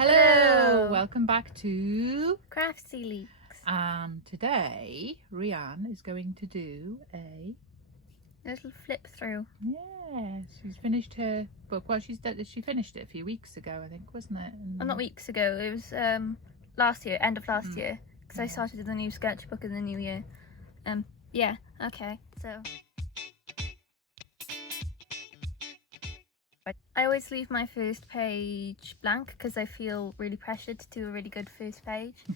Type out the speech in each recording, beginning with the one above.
Hello! Welcome back to Craftsy Leaks. And today Rhian is going to do a little flip through. Yes, she's finished her book. Well, she finished it a few weeks ago, I think, wasn't it? Well, not weeks ago. It was last year, end of last year, because I started the new sketchbook in the new year. Yeah. Okay. So I always leave my first page blank because I feel really pressured to do a really good first page.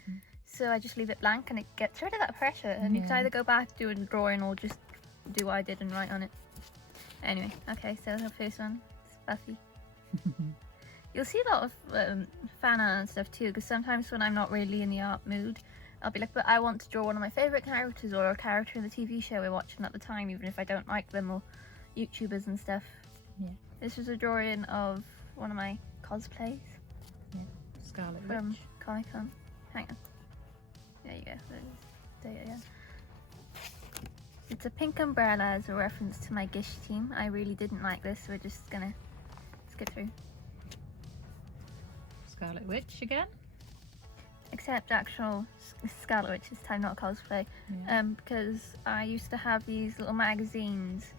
So I just leave it blank and it gets rid of that pressure, and you can either go back, do a drawing, or just do what I did and write on it. Anyway, okay, so the first one is Buffy. You'll see a lot of fan art and stuff too, because sometimes when I'm not really in the art mood, I'll be like, but I want to draw one of my favourite characters or a character in the TV show we're watching at the time, even if I don't like them, or YouTubers and stuff. Yeah. This was a drawing of one of my cosplays. Yeah, Scarlet from Witch. Comic-Con. Hang on. There you go. There you go. It's a pink umbrella as a reference to my Gish team. I really didn't like this, so we're just gonna skip through. Scarlet Witch again? Except actual Scarlet Witch this time, not cosplay. Yeah. Because I used to have these little magazines.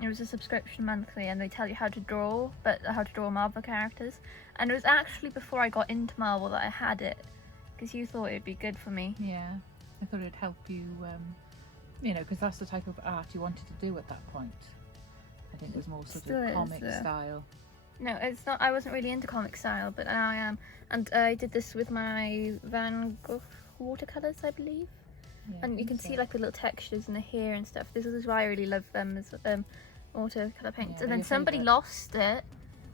It was a subscription monthly, and they tell you how to draw, but how to draw Marvel characters. And it was actually before I got into Marvel that I had it, because you thought it'd be good for me. Yeah, I thought it'd help you, you know, because that's the type of art you wanted to do at that point. I think it was more sort of comic style. No, it's not. I wasn't really into comic style, but now I am. And I did this with my Van Gogh watercolors, I believe. Yeah, and you can see like the little textures in the hair and stuff. This is why I really love them as watercolor paints. Yeah, and then somebody lost it,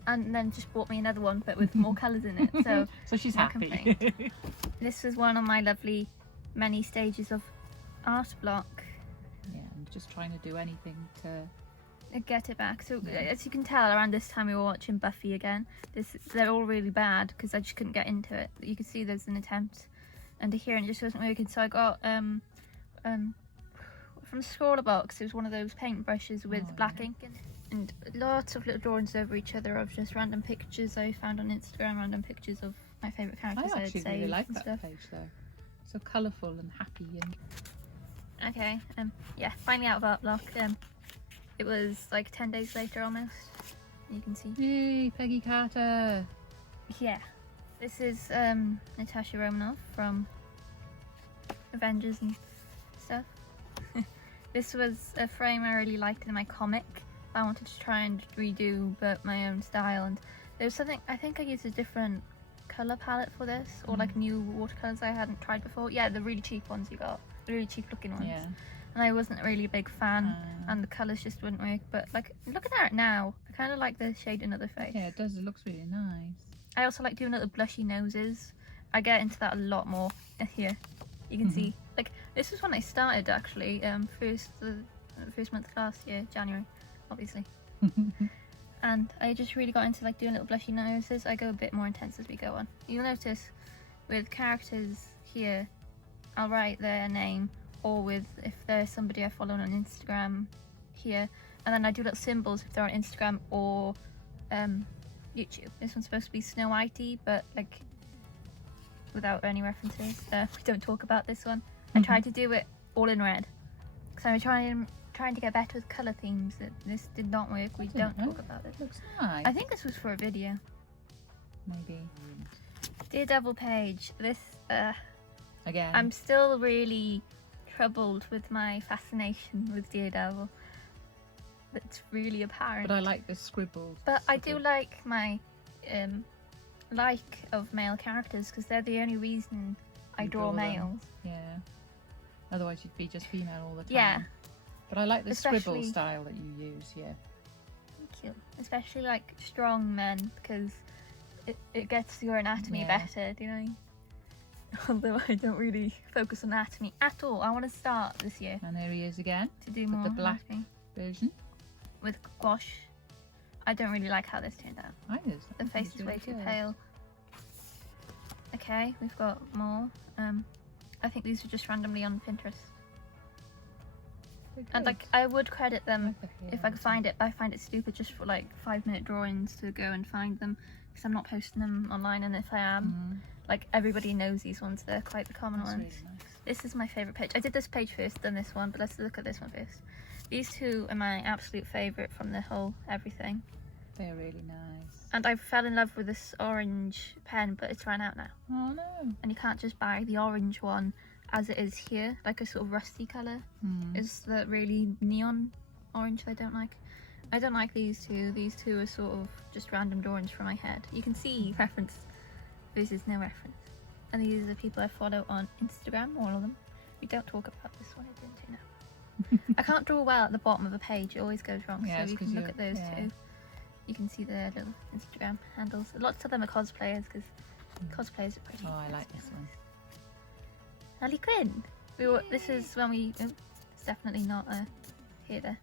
and then just bought me another one, but with more colours in it. So she's happy. This was one of my lovely many stages of art block. Yeah, I'm just trying to do anything to get it back. So as you can tell, around this time we were watching Buffy again. They're all really bad because I just couldn't get into it. You can see there's an attempt under here and it just wasn't working. So I got from Scrawler Box. It was one of those paint brushes with black ink and lots of little drawings over each other of just random pictures I found on Instagram, random pictures of my favourite characters I actually really like that page though. So colourful and happy and okay. Yeah, finally out of art block. It was like 10 days later almost. You can see. Yay, Peggy Carter. Yeah. This is Natasha Romanoff from Avengers and stuff. This was a frame I really liked in my comic. I wanted to try and redo, but my own style. And there was something, I think I used a different colour palette for this, or like new watercolours I hadn't tried before. Yeah, the really cheap ones you got. The really cheap looking ones. Yeah. And I wasn't really a big fan, and the colours just wouldn't work. But like, looking at it now, I kind of like the shade in other face. Yeah, it does. It looks really nice. I also like doing little blushy noses. I get into that a lot more here. You can see, like, this was when I started actually. First month last year, January, obviously. And I just really got into like doing little blushy noses. I go a bit more intense as we go on. You'll notice with characters here, I'll write their name, or with if there's somebody I follow on Instagram here, and then I do little symbols if they're on Instagram or YouTube. This one's supposed to be Snow Whitey, but like without any references. We don't talk about this one. I tried to do it all in red because I'm trying to get better with colour themes. This did not work. We don't talk about it. Looks nice. I think this was for a video. Maybe. Daredevil page. This again. I'm still really troubled with my fascination with Daredevil. It's really apparent. But I like the scribbles. But I do like my like of male characters because they're the only reason I draw males. Yeah. Otherwise you'd be just female all the time. Yeah. But I like the scribble style that you use, yeah. Thank you. Especially like strong men because it gets your anatomy better, do you know? Although I don't really focus on anatomy at all. I want to start this year. And there he is again. To do more the black version. With gouache. I don't really like how this turned out. The face is way too pale. Okay, we've got more. I think these are just randomly on Pinterest. And like, I would credit them if I could find it, but I find it stupid just for like 5-minute drawings to go and find them. because I'm not posting them online, and if I am, like everybody knows these ones. They're quite the common ones. Really nice. This is my favourite page. I did this page first, then this one, but let's look at this one first. These two are my absolute favourite from the whole everything. They're really nice. And I fell in love with this orange pen, but it's run out now. Oh no. And you can't just buy the orange one as it is here, like a sort of rusty colour. It's the really neon orange I don't like. I don't like these two. These two are sort of just random drawings from my head. You can see reference versus no reference. And these are the people I follow on Instagram, all of them. We don't talk about this one, I didn't do now. I can't draw well at the bottom of a page, it always goes wrong, Yeah, so you can look at those two. You can see their little Instagram handles. Lots of them are cosplayers, because cosplayers are pretty. Oh, I like this one. Harley Quinn! This is when we... Oh, it's definitely not a header.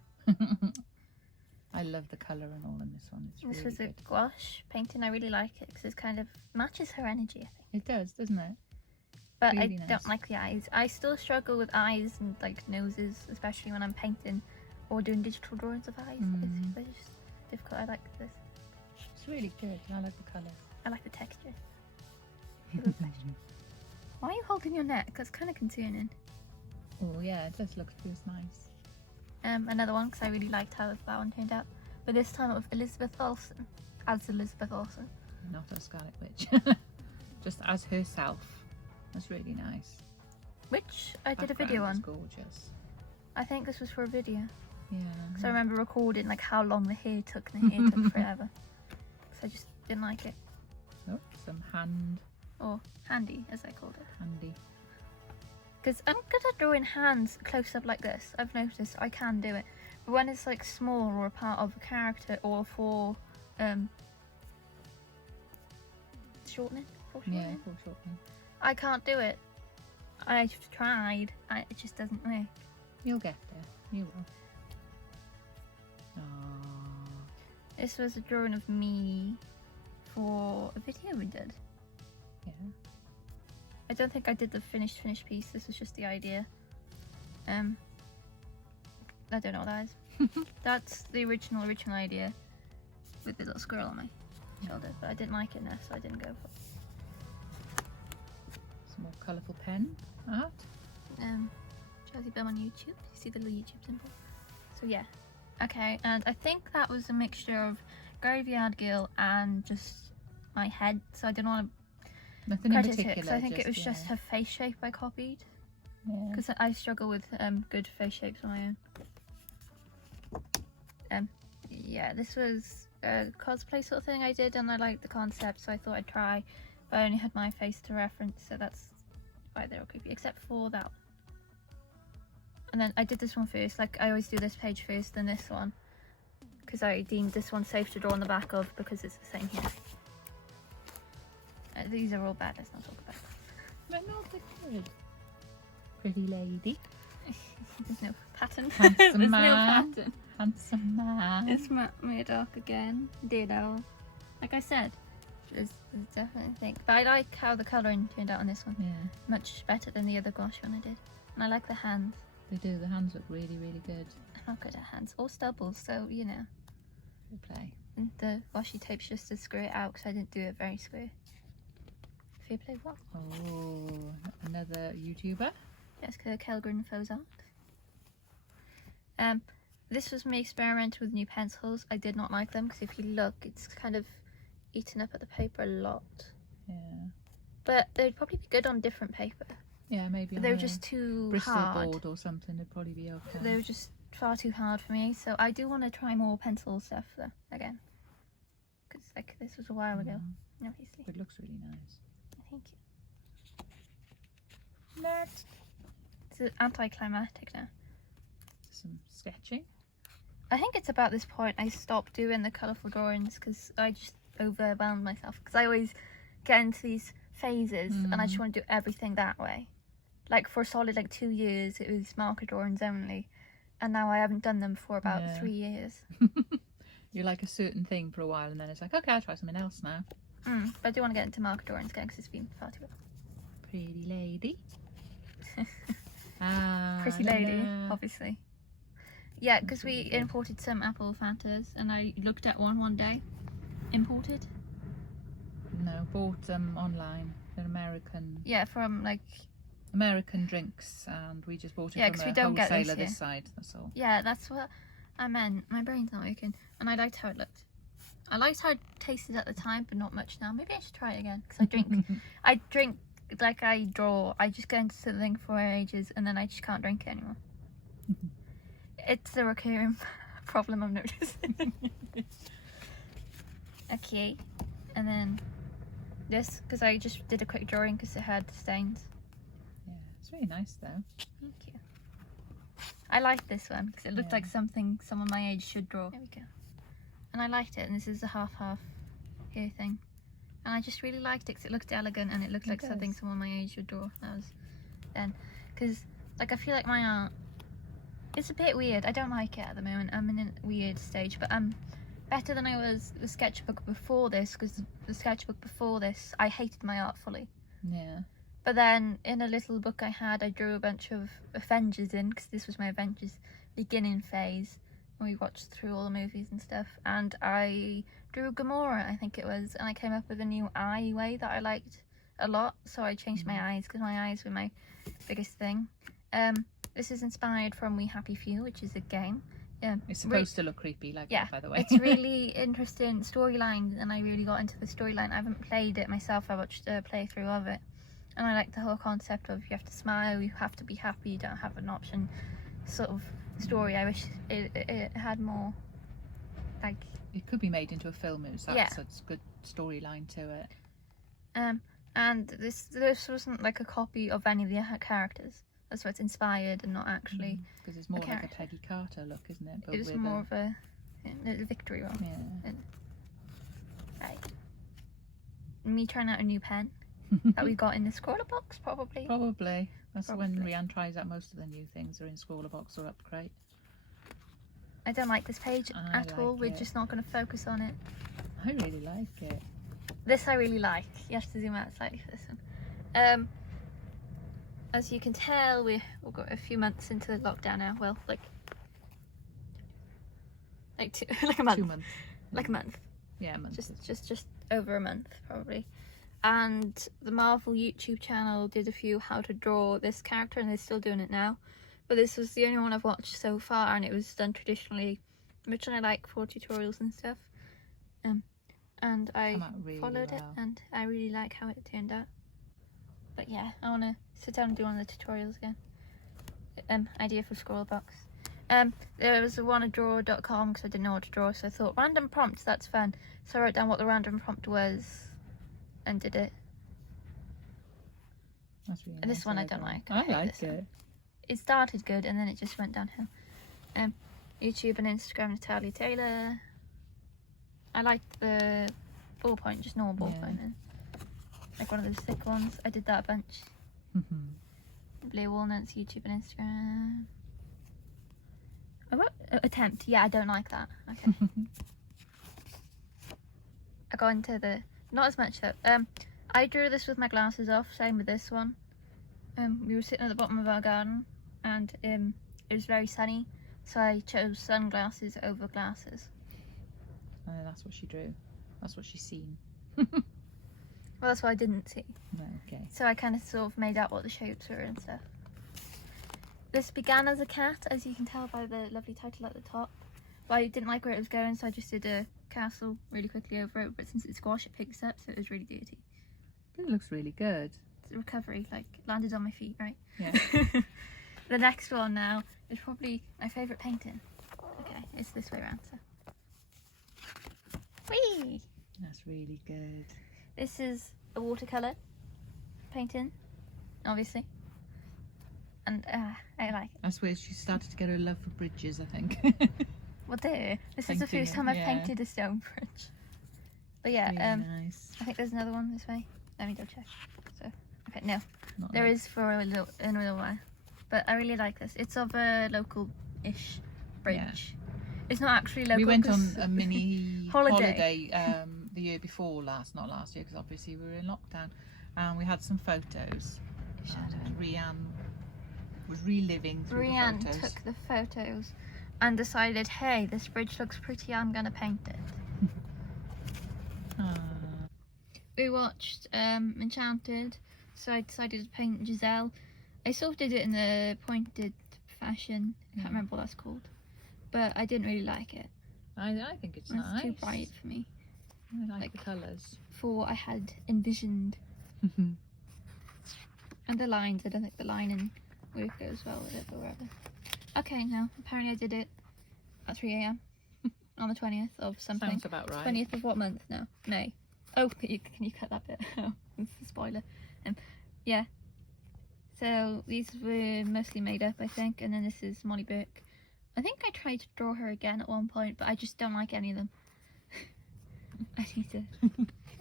I love the colour and all in this one. It's This really was a good. gouache painting. I really like it because it kind of matches her energy, I think. It does, doesn't it? But Really I nice. don't like the eyes. I still struggle with eyes and like noses, especially when I'm painting or doing digital drawings of eyes. They're just difficult. I like this. It's really good. I like the colour. I like the texture. Feel the texture. Why are you holding your neck? That's kind of concerning. Oh yeah, it does look feels nice. Another one because I really liked how that one turned out. But this time with Elizabeth Olsen, as Elizabeth Olsen. Not a Scarlet Witch. Just as herself. That's really nice. Which I did a video Background on. is gorgeous. I think this was for a video. Yeah. Because I remember recording like how long the hair took, and the hair took forever. Because I just didn't like it. Oh, some hand Or handy, as I called it. handy. Because I'm good at drawing hands close up like this. I've noticed I can do it. But when it's like small or a part of a character or for shortening, Yeah, foreshortening. I can't do it. I've tried. It just doesn't work. You'll get there. You will. Oh, This was a drawing of me for a video we did. yeah. I don't think I did the finished piece. This was just the idea. I don't know what that is. That's the original idea with the little squirrel on my shoulder, but I didn't like it enough, so I didn't go for it. Some more colourful pen art. Chelsea Bum on YouTube. You see the little YouTube symbol? So yeah. Okay, and I think that was a mixture of Graveyard Girl and just my head, so I didn't want to Nothing in credit particular. it because I think it was yeah. just her face shape I copied. Yeah. Because I struggle with good face shapes on my own. Yeah, this was a cosplay sort of thing I did, and I liked the concept, so I thought I'd try. But I only had my face to reference, so that's why they're all creepy, except for that one. And then I did this one first, like I always do this page first, then this one, because I deemed this one safe to draw on the back of because it's the same here. These are all bad, let's not talk about them. But not the good. Pretty lady. There's no pattern. Handsome There's man. no pattern. Handsome man. It's Mia Dark again. Ditto. Like I said, there's definitely a thing. But I like how the colouring turned out on this one. Yeah, Much better than the other gouache one I did. And I like the hands. they do. The hands look really, really good. I'm not good at hands. Or stubbles, so you know. Good play. And the washi tape's just to screw it out because I didn't do it very square. Fair play what? Oh, another YouTuber. Jessica Kelgren Faux Art. This was me experimenting with new pencils. I did not like them because if you look, it's kind of eaten up at the paper a lot. Yeah. But they'd probably be good on different paper. Yeah, maybe. But they were just too Bristol hard. board or something. They'd probably be okay. They were just far too hard for me. So I do want to try more pencil stuff though, again. Because like this was a while ago, obviously. It looks really nice. Thank you. Next. It's anticlimactic now. Some sketching. I think it's about this point I stopped doing the colourful drawings because I just overwhelmed myself. Because I always get into these phases and I just want to do everything that way. Like for a solid like 2 years it was marker drawings only, and now I haven't done them for about 3 years. You like a certain thing for a while and then it's like, okay, I'll try something else now. But I do want to get into marker drawings again because it's been far too long. Pretty lady. Pretty lady, obviously. Yeah, because we really good. imported some apple Fantas and I looked at one day. Imported? No, bought them online. They're American. Yeah, from like American drinks, and we just bought it Yeah, from 'cause a we don't get wholesaler those here. this side. That's all. Yeah, that's what I meant. My brain's not working, and I liked how it looked. I liked how it tasted at the time, but not much now. Maybe I should try it again because I drink like I draw. I just go into something for ages, and then I just can't drink it anymore. It's a recurring problem I'm noticing. Okay, and then this because I just did a quick drawing because it had stains. Yeah, it's really nice though. Thank you. I like this one because it looked Yeah. like something someone my age should draw. There we go. And I liked it, and this is a half here thing. And I just really liked it because it looked elegant and it looked like something someone my age would draw. That was then. Because, like, I feel like my art, it's a bit weird. I don't like it at the moment. I'm in a weird stage, but I'm better than I was the sketchbook before this, because the sketchbook before this, I hated my art fully. Yeah. But then in a little book I had, I drew a bunch of Avengers in, because this was my Avengers beginning phase. We watched through all the movies and stuff, and I drew Gamora, I think it was, and I came up with a new eye way that I liked a lot, so I changed my eyes, because my eyes were my biggest thing. This is inspired from We Happy Few, which is a game. It's supposed to look creepy like that, by the way. It's really interesting storyline, and I really got into the storyline. I haven't played it myself, I watched a playthrough of it, and I like the whole concept of you have to smile, you have to be happy, you don't have an option sort of story. I wish it had more, like, it could be made into a film. It's a good storyline to it. And this wasn't like a copy of any of the characters. That's why it's inspired and not actually because it's more like a Peggy Carter look, isn't it? But it was more of a victory one. Yeah. Right. Me trying out a new pen that we got in the scroller box, probably. Probably. That's when Rhian tries out most of the new things are in scroller box or up crate. I don't like this page at all. We're just not going to focus on it. I really like it. This I really like. You have to zoom out slightly for this one. As you can tell, we've got a few months into the lockdown now. Well, like a month. 2 months. Like a month. Yeah, a month. Just over a month probably. And the Marvel YouTube channel did a few how to draw this character, and they're still doing it now. But this was the only one I've watched so far, and it was done traditionally, which I like for tutorials and stuff. And I really followed it, and I really like how it turned out. But yeah, I want to sit down and do one of the tutorials again. Idea for Scrollbox. There was a wannadraw.com because I didn't know what to draw, so I thought random prompts, that's fun. So I wrote down what the random prompt was and did it. That's really and nice. this one I don't like. I like it. It started good and then it just went downhill. YouTube and Instagram, Natalia Taylor. I liked the ballpoint, just normal ballpoint. Like one of those thick ones. I did that a bunch. Blue Walnuts, YouTube and Instagram. Attempt. Yeah, I don't like that. Okay. I got into the... Not as much though. I drew this with my glasses off, same with this one. We were sitting at the bottom of our garden and it was very sunny, so I chose sunglasses over glasses. That's what she drew. That's what she's seen. Well, that's what I didn't see. Okay. So I kind of sort of made out what the shapes were and stuff. This began as a cat, as you can tell by the lovely title at the top. But I didn't like where it was going, so I just did a castle really quickly over it. But since it's squash, it picks up, so it was really dirty. It looks really good. It's a recovery, like landed on my feet, right? Yeah. The next one now is probably my favourite painting. Okay, it's this way around. So. Whee! That's really good. This is a watercolour painting, obviously. And I like it. That's where she started to get her love for bridges, I think. Well, there. This is the first time I've painted a stone bridge. But yeah, really nice. I think there's another one this way. Let me double check. So, okay, no. Not There is for a little while. But I really like this. It's of a local-ish bridge. Yeah. It's not actually local. We went on a mini holiday the year before not last year, because obviously we were in lockdown. And we had some photos. And Rhian was reliving through the photos. Took the photos and decided, hey, this bridge looks pretty, I'm gonna paint it. we watched Enchanted, so I decided to paint Giselle. I sort of did it in the pointed fashion. I can't remember what that's called, but I didn't really like it. I think it's It's nice. too bright for me. I like the colours. For what I had envisioned. And the lines, I don't think the lining work goes well with it, but whatever. Okay, now apparently I did it at 3 a.m. on the 20th of something. Sounds about right. 20th of what month now? May. Oh, can you cut that bit? Oh, it's a spoiler. Yeah. So these were mostly made up, I think, and then this is Molly Burke. I think I tried to draw her again at one point, but I just don't like any of them. I need to.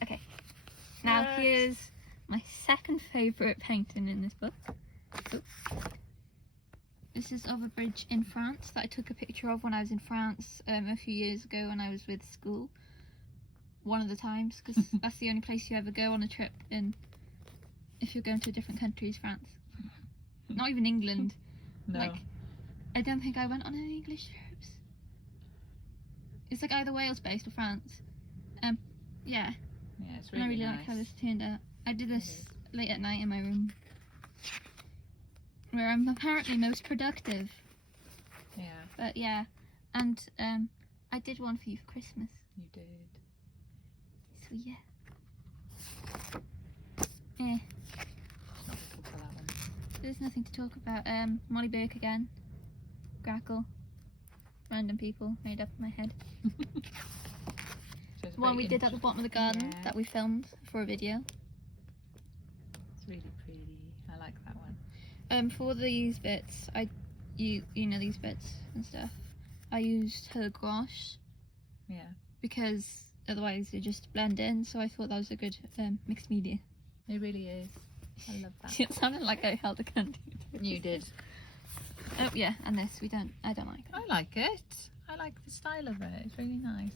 Okay. Now here's my second favourite painting in this book. So, this is of a bridge in France that I took a picture of when I was in France a few years ago when I was with school. One of the times, because that's the only place you ever go on a trip in. If you're going to a different country, is France. Not even England. No. Like, I don't think I went on any English trips. It's like either Wales based or France. Yeah. Yeah, it's And I really really nice. like how this turned out. I did this late at night in my room, where I'm apparently most productive. Yeah, But yeah, and I did one for you for Christmas. you did. So yeah. Eh, It's not good for that one. there's nothing to talk about. Molly Burke again. Grackle. Random people made up in my head. So it's One very we did at the bottom of the garden Yeah. that we filmed for a video. It's really pretty. I like that one. For these bits, you know these bits and stuff. I used her gouache Yeah. because otherwise they just blend in. So I thought that was a good mixed media. It really is. I love that. It sounded like I held a candy. You did. Oh yeah, and this I don't like. I like it. I like the style of it. It's really nice.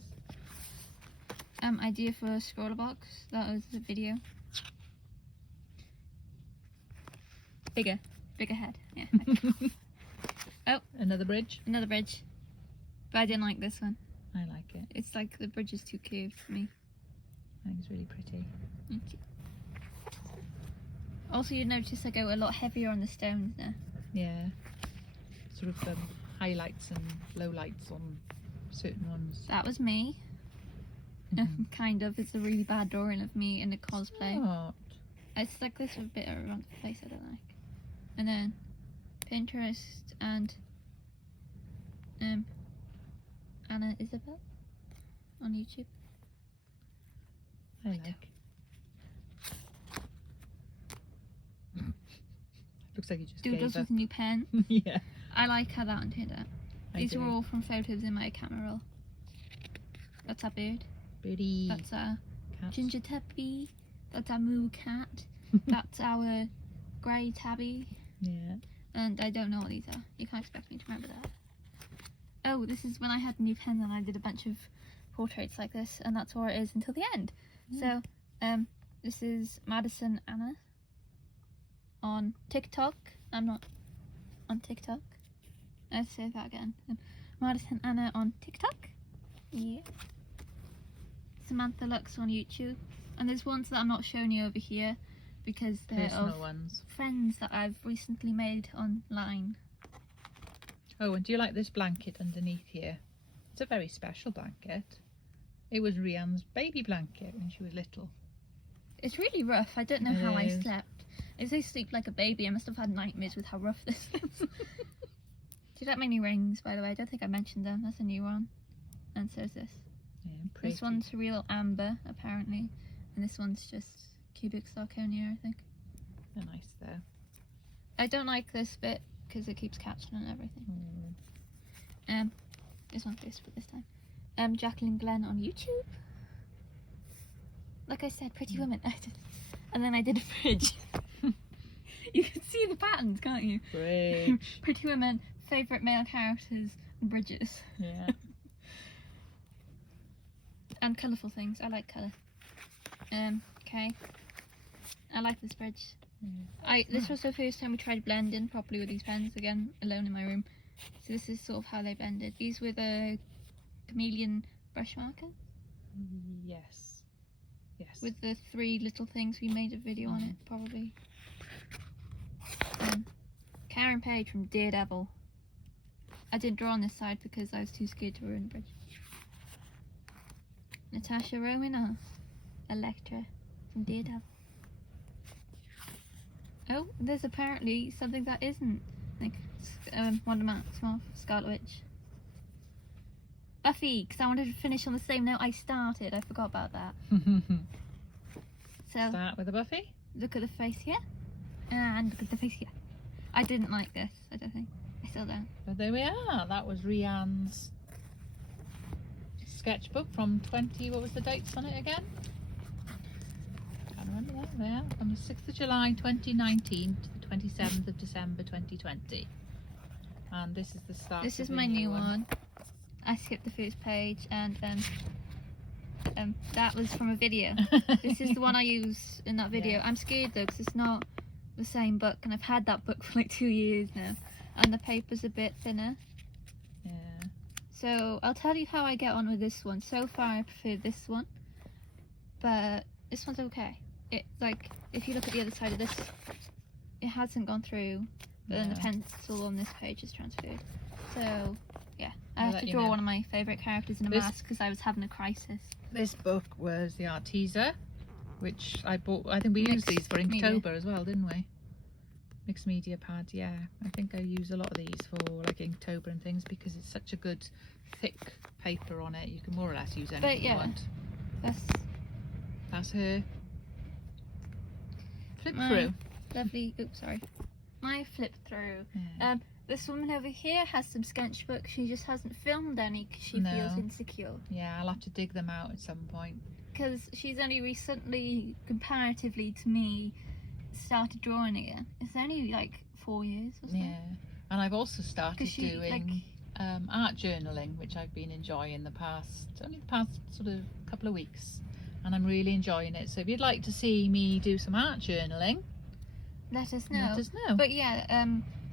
Idea for a scroller box. That was the video. Bigger head. Yeah. Oh, Another bridge. another bridge. But I didn't like this one. I like it. It's like the bridge is too curved for me. I think it's really pretty. Thank you. Also, you notice I go a lot heavier on the stones now. Yeah. Sort of highlights and lowlights on certain ones. That was me. Mhm. Kind of. It's a really bad drawing of me in a cosplay. Not. It's like this with a bit around the place I don't like. And then Pinterest and Anna Isabel on YouTube. I like. Looks like you just Doodles gave with a new pen. up. Yeah. I like how that one turned out. These do. are all from photos in my camera roll. That's our bird. Birdie. That's our Cat. ginger tabby. That's our moo cat. That's our grey tabby. Yeah. And I don't know what these are. You can't expect me to remember that. Oh, this is when I had a new pen and I did a bunch of portraits like this, and that's where it is until the end. So, this is Madison Anna on TikTok. I'm not on TikTok. Let's say that again. Madison Anna on TikTok. Yeah. Samantha Lux on YouTube. And there's ones that I'm not showing you over here because they're Personal of ones. friends that I've recently made online. Oh, and do you like this blanket underneath here? It's a very special blanket. It was Rhian's baby blanket when she was little. It's really rough. I don't know It how I is. slept. As I sleep like a baby, I must have had nightmares with how rough this is. She got many rings, by the way. I don't think I mentioned them. That's a new one. And so is this. Yeah, pretty. This one's real amber, apparently. And this one's just cubic zirconia, I think. They're nice there. I don't like this bit because it keeps catching and everything. This one's this for this time. Jacqueline Glenn on YouTube. Like I said, Pretty Women. And then I did a bridge. You can see the patterns, can't you? Bridge. Pretty Women, favourite male characters, bridges. Yeah. And colourful things. I like colour. Okay. I like this bridge. This was the first time we tried blending properly with these pens, again, alone in my room. So this is sort of how they blended. These were the chameleon brush marker. Yes. Yes. with the 3 little things. We made a video on it, probably. Karen Page from Daredevil. I didn't draw on this side because I was too scared to ruin the bridge. Natasha Romanoff, Electra from Daredevil. Oh, there's apparently something that isn't. Like, Wonder Maximoff, Scarlet Witch. Buffy, because I wanted to finish on the same note I started. I forgot about that. So start with a Buffy. look at the face here, and look at the face here. I didn't like this, I don't think. I still don't. But there we are. That was Rhian's sketchbook from 20. What was the dates on it again? Can't remember that. There, from the 6th of July 2019 to the 27th of December 2020. And this is the start. This of is the my new one. one. I skipped the first page, and that was from a video. This is the one I use in that video. Yeah. I'm scared though, because it's not the same book, and I've had that book for like 2 years now, and the paper's a bit thinner. Yeah. So I'll tell you how I get on with this one. So far I prefer this one, but this one's okay. It, like, if you look at the other side of this, it hasn't gone through, but then the Yeah. pencil on this page is transferred. So yeah, I I'll have let to you draw know. one of my favourite characters in a This- mask because I was having a crisis. This book was the art teaser, which I bought. I think we used Mixed these for media. Inktober as well, didn't we? Mixed media pad, yeah. I think I use a lot of these for like Inktober and things because it's such a good thick paper on it. You can more or less use anything yeah. you want. That's her flip My through. lovely. Oops, sorry. My flip through. Yeah. This woman over here has some sketchbooks. She just hasn't filmed any because she No. feels insecure. Yeah, I'll have to dig them out at some point. Because she's only recently, comparatively to me, started drawing again. It's only like 4 years or something. Yeah, and I've also started 'Cause she, doing art journaling, which I've been enjoying the past sort of couple of weeks, and I'm really enjoying it. So if you'd like to see me do some art journaling, Let us know. let us know. But yeah,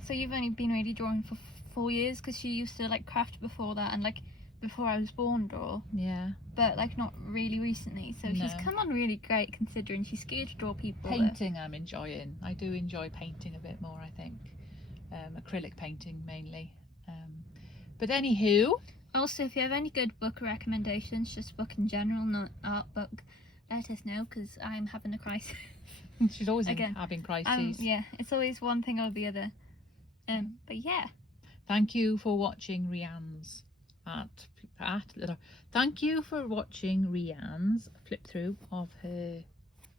so you've only been really drawing for 4 years because she used to like craft before that and like before I was born draw, Yeah, but like not really recently. So she's No. come on really great considering she's scared to draw people. painting I'm enjoying. I do enjoy painting a bit more, I think. Acrylic painting mainly. But anywho, Also, if you have any good book recommendations, just book in general, not art book, let us know because I'm having a crisis. she's always Again, having crises. Yeah, it's always one thing or the other. But yeah. Thank you for watching Rhian's Thank you for watching Rhian's flip through of her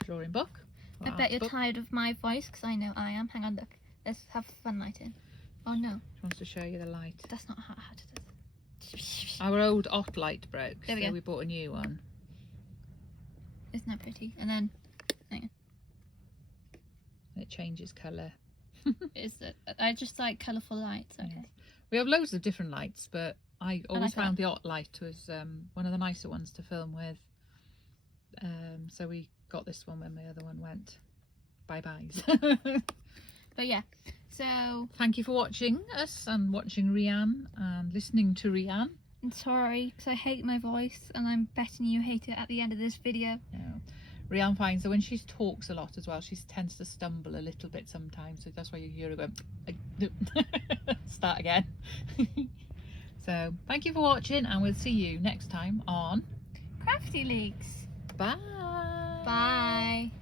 drawing book. I bet you're tired of my voice because I know I am. Hang on, look. Let's have fun lighting. Oh no, She wants to show you the light. that's not how to do it. Our old OT light broke, There we so go. we bought a new one. Isn't that pretty? And then It changes colour. I just like colourful lights. Okay. Yes. We have loads of different lights, but I always like found the OT light was one of the nicer ones to film with. So we got this one when my other one went bye-byes. But yeah, so Thank you for watching us and watching Rhian and listening to Rhian. I'm sorry because I hate my voice and I'm betting you hate it at the end of this video. No. Rhian finds that when she talks a lot as well, she tends to stumble a little bit sometimes, so that's why you hear her go start again. So thank you for watching, and we'll see you next time on Crafty Leaks. Bye. Bye.